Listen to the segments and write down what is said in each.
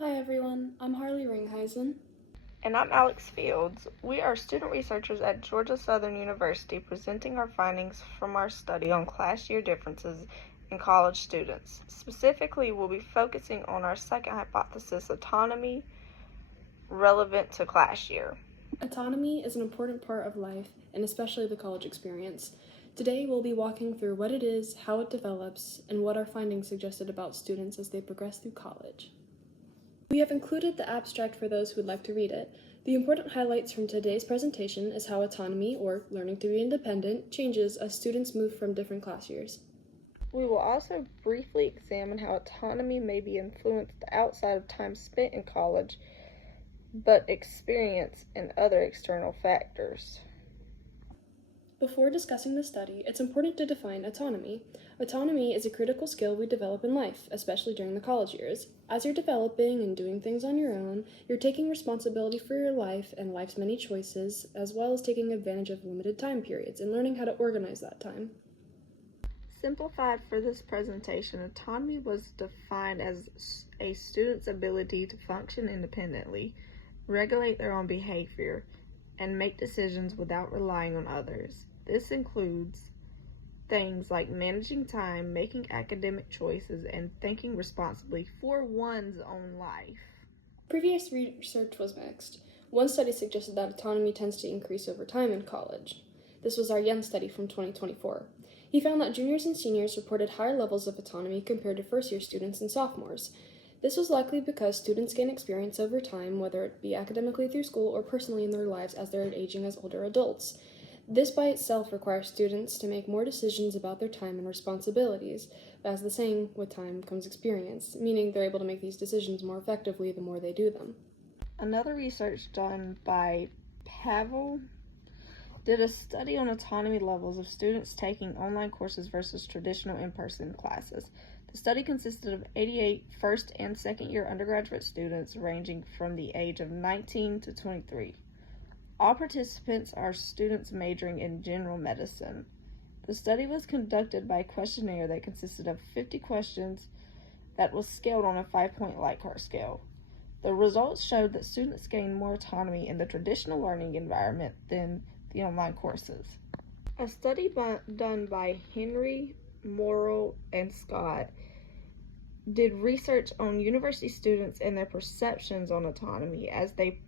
Hi everyone, I'm Harley Ringheisen. And I'm Alex Fields. We are student researchers at Georgia Southern University presenting our findings from our study on class year differences in college students. Specifically, we'll be focusing on our second hypothesis, autonomy, relevant to class year. Autonomy is an important part of life, and especially the college experience. Today we'll be walking through what it is, how it develops, and what our findings suggested about students as they progress through college. We have included the abstract for those who would like to read it. The important highlights from today's presentation is how autonomy, or learning to be independent, changes as students move from different class years. We will also briefly examine how autonomy may be influenced outside of time spent in college, but experience and other external factors. Before discussing the study, it's important to define autonomy. Autonomy is a critical skill we develop in life, especially during the college years. As you're developing and doing things on your own, you're taking responsibility for your life and life's many choices, as well as taking advantage of limited time periods and learning how to organize that time. Simplified for this presentation, autonomy was defined as a student's ability to function independently, regulate their own behavior, and make decisions without relying on others. This includes things like managing time, making academic choices, and thinking responsibly for one's own life. Previous research was mixed. One study suggested that autonomy tends to increase over time in college. This was our Yen study from 2024. He found that juniors and seniors reported higher levels of autonomy compared to first-year students and sophomores. This was likely because students gain experience over time, whether it be academically through school or personally in their lives as they're aging as older adults. This by itself requires students to make more decisions about their time and responsibilities, but as the saying, with time comes experience, meaning they're able to make these decisions more effectively the more they do them. Another research done by Pavel did a study on autonomy levels of students taking online courses versus traditional in-person classes. The study consisted of 88 first and second year undergraduate students ranging from the age of 19 to 23. All participants are students majoring in general medicine. The study was conducted by a questionnaire that consisted of 50 questions that was scaled on a 5-point Likert scale. The results showed that students gained more autonomy in the traditional learning environment than the online courses. A study done by Henry, Morrill, and Scott did research on university students and their perceptions on autonomy as they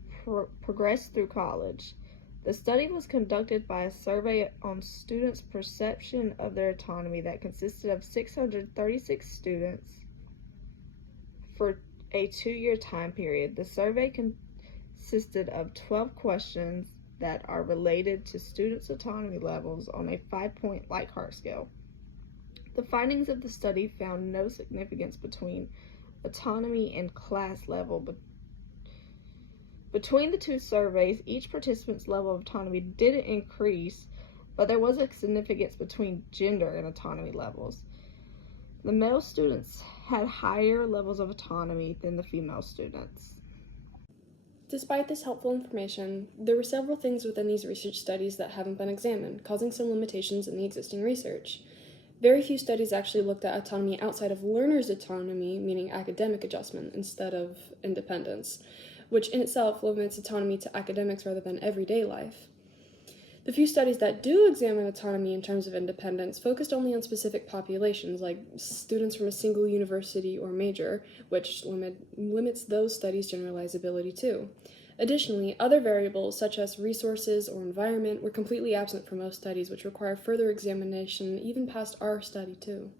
progress through college. The study was conducted by a survey on students' perception of their autonomy that consisted of 636 students for a 2-year time period. The survey consisted of 12 questions that are related to students' autonomy levels on a 5-point Likert scale. The findings of the study found no significance between autonomy and class level. Between the two surveys, each participant's level of autonomy didn't increase, but there was a significance between gender and autonomy levels. The male students had higher levels of autonomy than the female students. Despite this helpful information, there were several things within these research studies that haven't been examined, causing some limitations in the existing research. Very few studies actually looked at autonomy outside of learners' autonomy, meaning academic adjustment, instead of independence, which in itself limits autonomy to academics rather than everyday life. The few studies that do examine autonomy in terms of independence focused only on specific populations, like students from a single university or major, which limits those studies' generalizability too. Additionally, other variables such as resources or environment were completely absent from most studies, which require further examination even past our study too.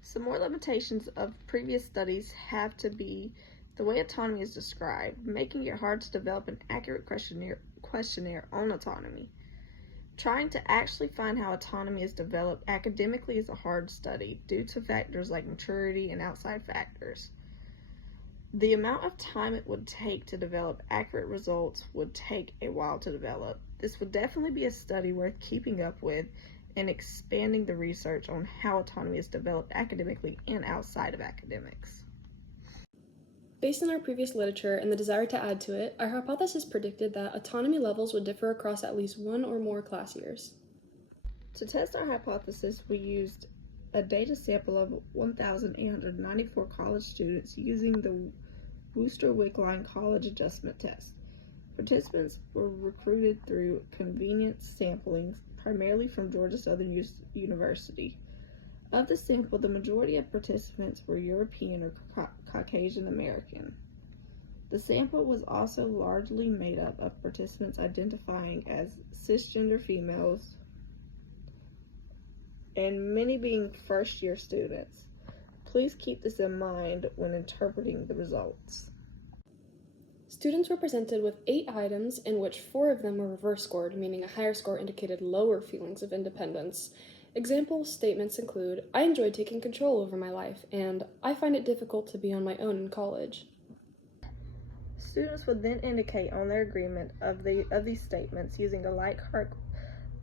Some more limitations of previous studies have to be the way autonomy is described, making it hard to develop an accurate questionnaire on autonomy. Trying to actually find how autonomy is developed academically is a hard study due to factors like maturity and outside factors. The amount of time it would take to develop accurate results would take a while to develop. This would definitely be a study worth keeping up with and expanding the research on how autonomy is developed academically and outside of academics. Based on our previous literature and the desire to add to it, our hypothesis predicted that autonomy levels would differ across at least one or more class years. To test our hypothesis, we used a data sample of 1,894 college students using the Booster Wickline College Adjustment Test. Participants were recruited through convenience sampling, primarily from Georgia Southern University. Of the sample, the majority of participants were European or Caucasian American. The sample was also largely made up of participants identifying as cisgender females, and many being first-year students. Please keep this in mind when interpreting the results. Students were presented with 8 items, in which 4 of them were reverse scored, meaning a higher score indicated lower feelings of independence. Example statements include, "I enjoyed taking control over my life," and "I find it difficult to be on my own in college." Students would then indicate on their agreement of these statements using a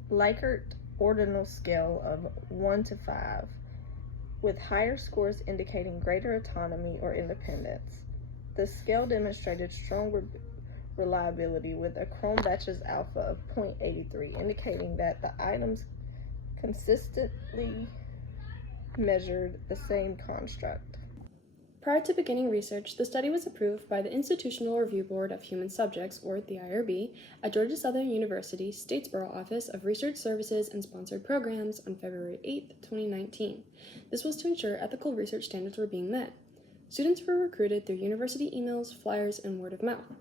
Likert ordinal scale of 1 to 5, with higher scores indicating greater autonomy or independence. The scale demonstrated strong reliability with a Cronbach's alpha of 0.83, indicating that the items consistently measured the same construct. Prior to beginning research, the study was approved by the Institutional Review Board of Human Subjects, or the IRB, at Georgia Southern University Statesboro Office of Research Services and Sponsored Programs on February 8, 2019. This was to ensure ethical research standards were being met. Students were recruited through university emails, flyers, and word of mouth.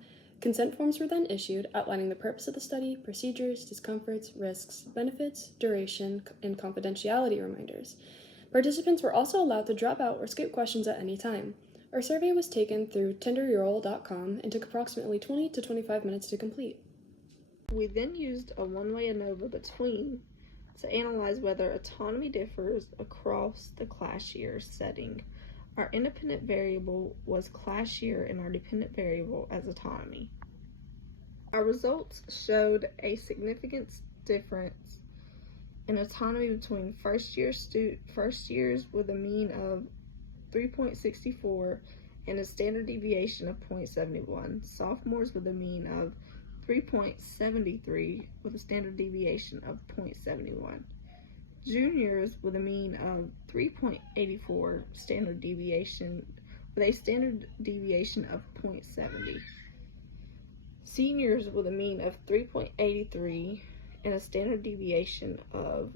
Consent forms were then issued outlining the purpose of the study, procedures, discomforts, risks, benefits, duration, and confidentiality reminders. Participants were also allowed to drop out or skip questions at any time. Our survey was taken through tenderurl.com and took approximately 20 to 25 minutes to complete. We then used a one-way ANOVA between to analyze whether autonomy differs across the class year setting. Our independent variable was class year and our dependent variable as autonomy. Our results showed a significant difference in autonomy between first years with a mean of 3.64 and a standard deviation of 0.71, sophomores with a mean of 3.73 with a standard deviation of 0.71, juniors with a mean of 3.84 standard deviation with a standard deviation of 0.70, seniors with a mean of 3.83 and a standard deviation of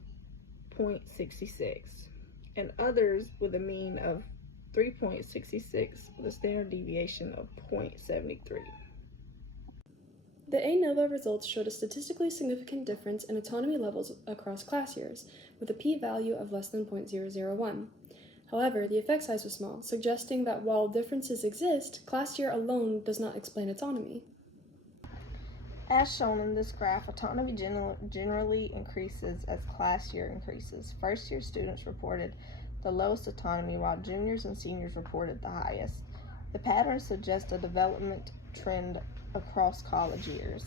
0.66, and others with a mean of 3.66 with a standard deviation of 0.73. The ANOVA results showed a statistically significant difference in autonomy levels across class years, with a p-value of less than 0.001. However, the effect size was small, suggesting that while differences exist, class year alone does not explain autonomy. As shown in this graph, autonomy generally increases as class year increases. First-year students reported the lowest autonomy, while juniors and seniors reported the highest. The pattern suggests a development trend across college years.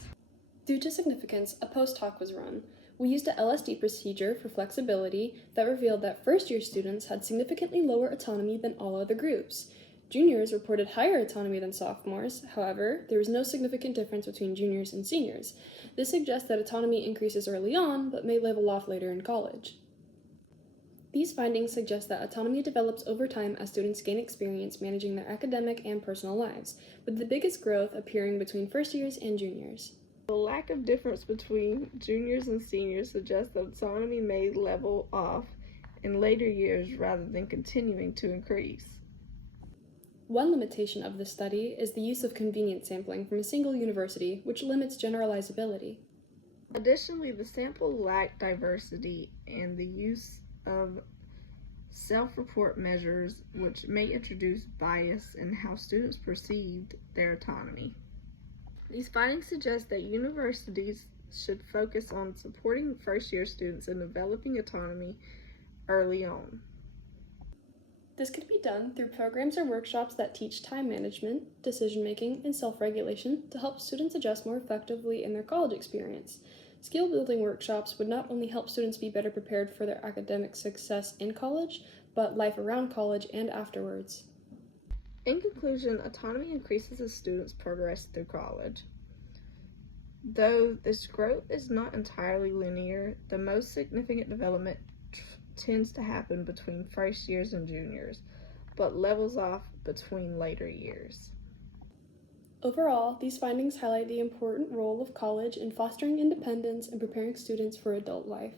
Due to significance, a post hoc was run. We used a LSD procedure for flexibility that revealed that first-year students had significantly lower autonomy than all other groups. Juniors reported higher autonomy than sophomores. However, there was no significant difference between juniors and seniors. This suggests that autonomy increases early on, but may level off later in college. These findings suggest that autonomy develops over time as students gain experience managing their academic and personal lives, with the biggest growth appearing between first years and juniors. The lack of difference between juniors and seniors suggests that autonomy may level off in later years rather than continuing to increase. One limitation of this study is the use of convenience sampling from a single university, which limits generalizability. Additionally, the sample lacked diversity and the use of self-report measures, which may introduce bias in how students perceived their autonomy. These findings suggest that universities should focus on supporting first-year students in developing autonomy early on. This could be done through programs or workshops that teach time management, decision-making, and self-regulation to help students adjust more effectively in their college experience. Skill-building workshops would not only help students be better prepared for their academic success in college, but life around college and afterwards. In conclusion, autonomy increases as students progress through college. Though this growth is not entirely linear, the most significant development tends to happen between first years and juniors, but levels off between later years. Overall, these findings highlight the important role of college in fostering independence and preparing students for adult life.